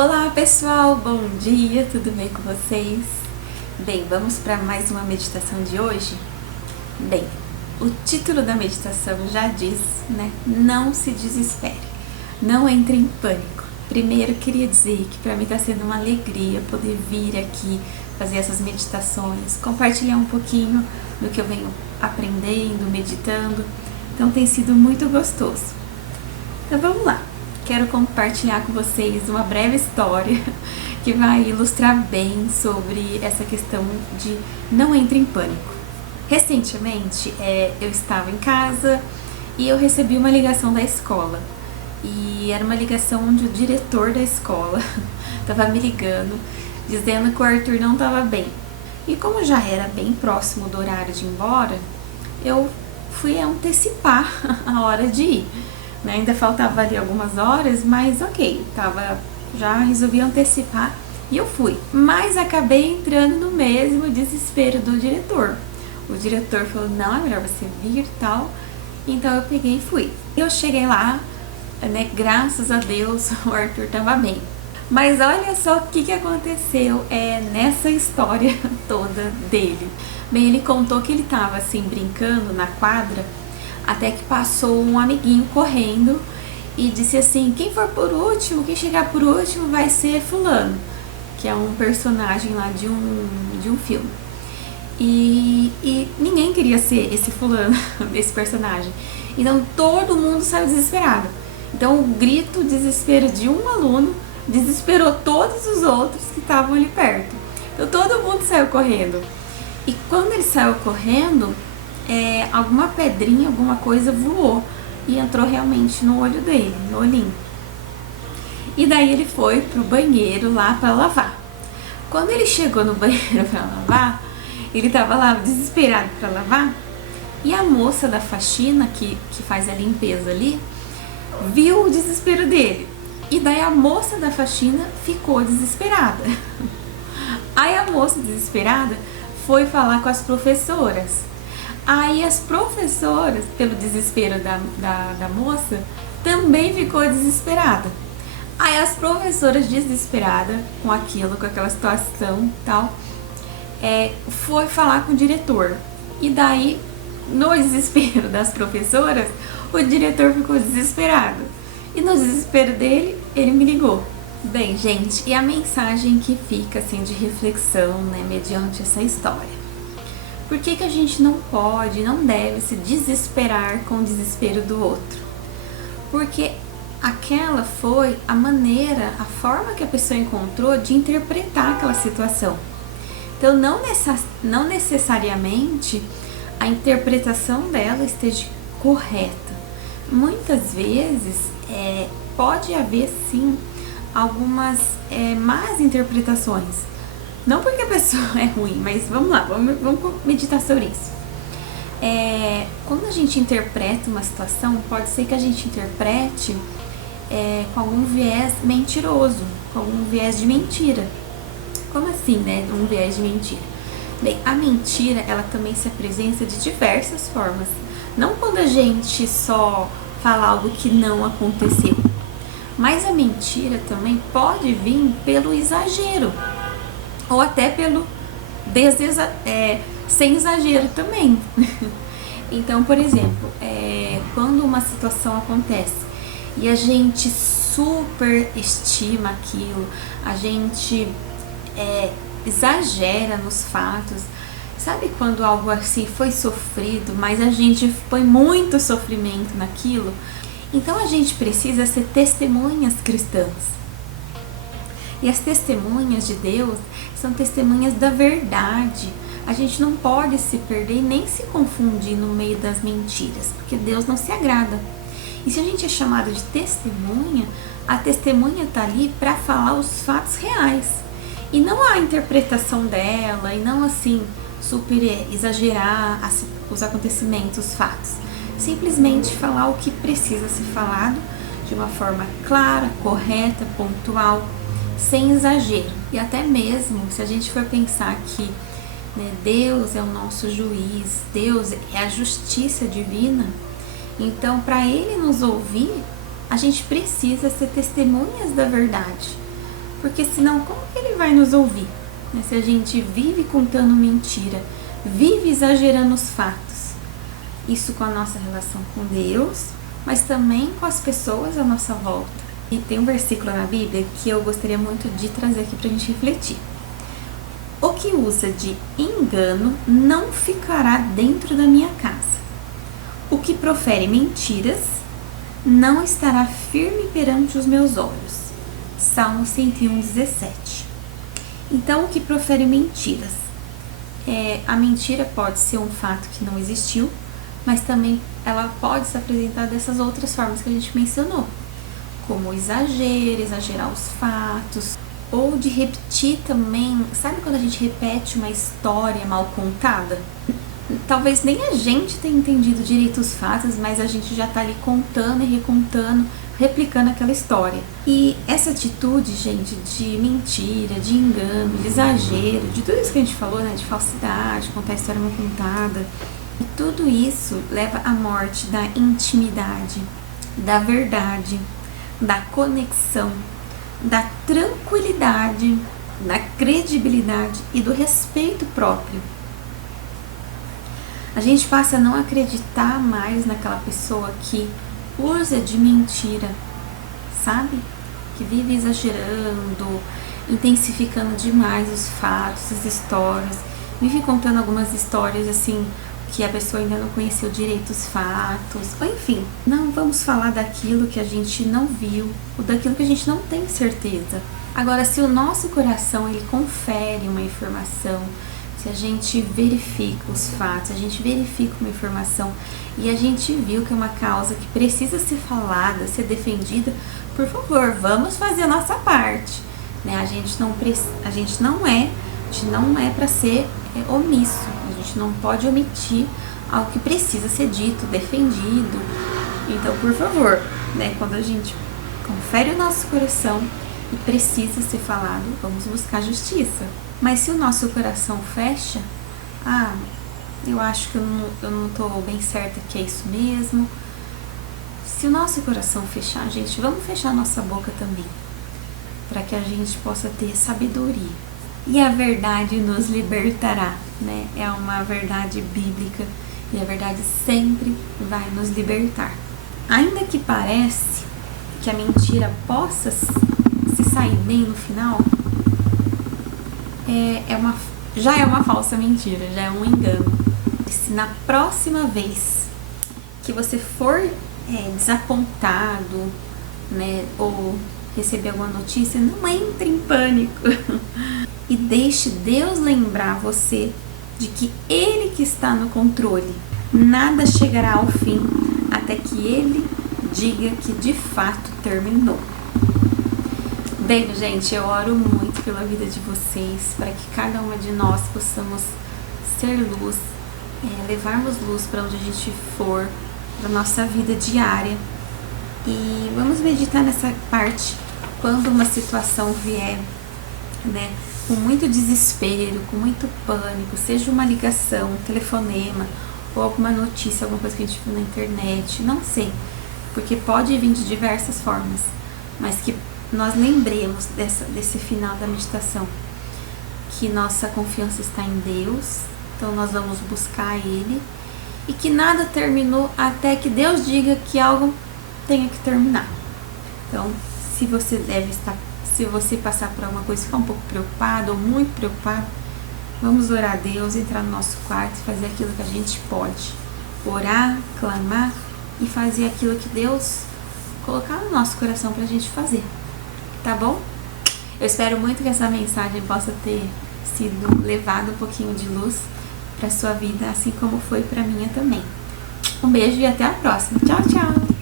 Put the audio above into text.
Olá pessoal, bom dia, tudo bem com vocês? Bem, vamos para mais uma meditação de hoje? Bem, o título da meditação já diz, né? Não se desespere, não entre em pânico. Primeiro, queria dizer que para mim está sendo uma alegria poder vir aqui fazer essas meditações, compartilhar um pouquinho do que eu venho aprendendo, meditando, então tem sido muito gostoso. Então vamos lá! Quero compartilhar com vocês uma breve história que vai ilustrar bem sobre essa questão de não entre em pânico. Recentemente, eu estava em casa e eu recebi uma ligação da escola. E era uma ligação onde o diretor da escola estava me ligando, dizendo que o Arthur não estava bem. E como já era bem próximo do horário de ir embora, eu fui antecipar a hora de ir. Ainda faltava ali algumas horas, mas ok, já resolvi antecipar e eu fui. Mas acabei entrando no mesmo desespero do diretor. O diretor falou, não, é melhor você vir e tal. Então eu peguei e fui. Eu cheguei lá, né, graças a Deus o Arthur estava bem. Mas olha só o que aconteceu nessa história toda dele. Bem, ele contou que ele estava assim brincando na quadra, até que passou um amiguinho correndo e disse assim, quem for por último, quem chegar por último vai ser fulano, que é um personagem lá de um filme. E ninguém queria ser esse fulano, esse personagem. Então todo mundo saiu desesperado. Então o grito, o desespero de um aluno desesperou todos os outros que estavam ali perto. Então todo mundo saiu correndo. E quando ele saiu correndo, alguma pedrinha, alguma coisa voou e entrou realmente no olho dele, no olhinho. E daí ele foi pro banheiro lá para lavar. Quando ele chegou no banheiro para lavar, ele tava lá desesperado para lavar, e a moça da faxina que faz a limpeza ali viu o desespero dele. E daí a moça da faxina ficou desesperada. Aí a moça desesperada foi falar com as professoras. Aí as professoras, pelo desespero da moça, também ficou desesperada. Aí as professoras desesperadas com aquilo, com aquela situação e tal, foi falar com o diretor. E daí, no desespero das professoras, o diretor ficou desesperado. E no desespero dele, ele me ligou. Bem, gente, e a mensagem que fica assim de reflexão, né, mediante essa história? Por que a gente não pode, não deve se desesperar com o desespero do outro? Porque aquela foi a maneira, a forma que a pessoa encontrou de interpretar aquela situação. Então não necessariamente a interpretação dela esteja correta. Muitas vezes pode haver sim algumas más interpretações. Não porque a pessoa é ruim, mas vamos lá, vamos meditar sobre isso. Quando a gente interpreta uma situação, pode ser que a gente interprete com algum viés mentiroso, com algum viés de mentira. Como assim, né? Um viés de mentira? Bem, a mentira, ela também se apresenta de diversas formas. Não quando a gente só fala algo que não aconteceu, mas a mentira também pode vir pelo exagero. Ou até pelo sem exagero também. Então, por exemplo, quando uma situação acontece e a gente superestima aquilo, a gente exagera nos fatos. Sabe quando algo assim foi sofrido, mas a gente põe muito sofrimento naquilo? Então a gente precisa ser testemunhas cristãs. E as testemunhas de Deus são testemunhas da verdade. A gente não pode se perder nem se confundir no meio das mentiras, porque Deus não se agrada. E se a gente é chamado de testemunha, a testemunha está ali para falar os fatos reais. E não a interpretação dela, e não assim, super exagerar os acontecimentos, os fatos. Simplesmente falar o que precisa ser falado de uma forma clara, correta, pontual, sem exagero. E até mesmo se a gente for pensar que, né, Deus é o nosso juiz, Deus é a justiça divina, então para Ele nos ouvir, a gente precisa ser testemunhas da verdade. Porque senão, como que ele vai nos ouvir? Se a gente vive contando mentira, vive exagerando os fatos. Isso com a nossa relação com Deus, mas também com as pessoas à nossa volta. E tem um versículo na Bíblia que eu gostaria muito de trazer aqui pra gente refletir. O que usa de engano não ficará dentro da minha casa. O que profere mentiras não estará firme perante os meus olhos. Salmo 101:17. Então, o que profere mentiras? A mentira pode ser um fato que não existiu, mas também ela pode se apresentar dessas outras formas que a gente mencionou, como exagero, exagerar os fatos, ou de repetir também. Sabe quando a gente repete uma história mal contada? Talvez nem a gente tenha entendido direito os fatos, mas a gente já tá ali contando e recontando, replicando aquela história. E essa atitude, gente, de mentira, de engano, de exagero, de tudo isso que a gente falou, né, de falsidade, contar a história mal contada, e tudo isso leva à morte da intimidade, da verdade, da conexão, da tranquilidade, da credibilidade e do respeito próprio. A gente passa a não acreditar mais naquela pessoa que usa de mentira, sabe? Que vive exagerando, intensificando demais os fatos, as histórias, vive contando algumas histórias assim que a pessoa ainda não conheceu direito os fatos, ou enfim, não vamos falar daquilo que a gente não viu, ou daquilo que a gente não tem certeza. Agora, se o nosso coração ele confere uma informação, se a gente verifica os fatos, a gente verifica uma informação e a gente viu que é uma causa que precisa ser falada, ser defendida, por favor, vamos fazer a nossa parte, né? A gente não é para ser omisso, a gente não pode omitir algo que precisa ser dito, defendido. Então, por favor, né, quando a gente confere o nosso coração e precisa ser falado, vamos buscar justiça. Mas se o nosso coração fecha, eu acho que eu não tô bem certa que é isso mesmo. Se o nosso coração fechar, gente, vamos fechar nossa boca também, para que a gente possa ter sabedoria. E a verdade nos libertará, né? É uma verdade bíblica e a verdade sempre vai nos libertar. Ainda que parece que a mentira possa se sair bem no final, já é uma falsa mentira, já é um engano. Se na próxima vez que você for desapontado, né, ou receber alguma notícia, não entre em pânico e deixe Deus lembrar você de que Ele que está no controle. Nada chegará ao fim até que Ele diga que de fato terminou. Bem, gente, eu oro muito pela vida de vocês, para que cada uma de nós possamos ser luz, levarmos luz para onde a gente for, para nossa vida diária. E vamos meditar nessa parte quando uma situação vier, né, com muito desespero, com muito pânico, seja uma ligação, um telefonema, ou alguma notícia, alguma coisa que a gente viu na internet, não sei, porque pode vir de diversas formas, mas que nós lembremos desse final da meditação, que nossa confiança está em Deus, então nós vamos buscar Ele, e que nada terminou até que Deus diga que algo tenha que terminar. Então, se você passar por alguma coisa e ficar um pouco preocupado ou muito preocupado, vamos orar a Deus, entrar no nosso quarto e fazer aquilo que a gente pode. Orar, clamar e fazer aquilo que Deus colocar no nosso coração pra gente fazer. Tá bom? Eu espero muito que essa mensagem possa ter sido levada um pouquinho de luz pra sua vida, assim como foi pra minha também. Um beijo e até a próxima. Tchau, tchau!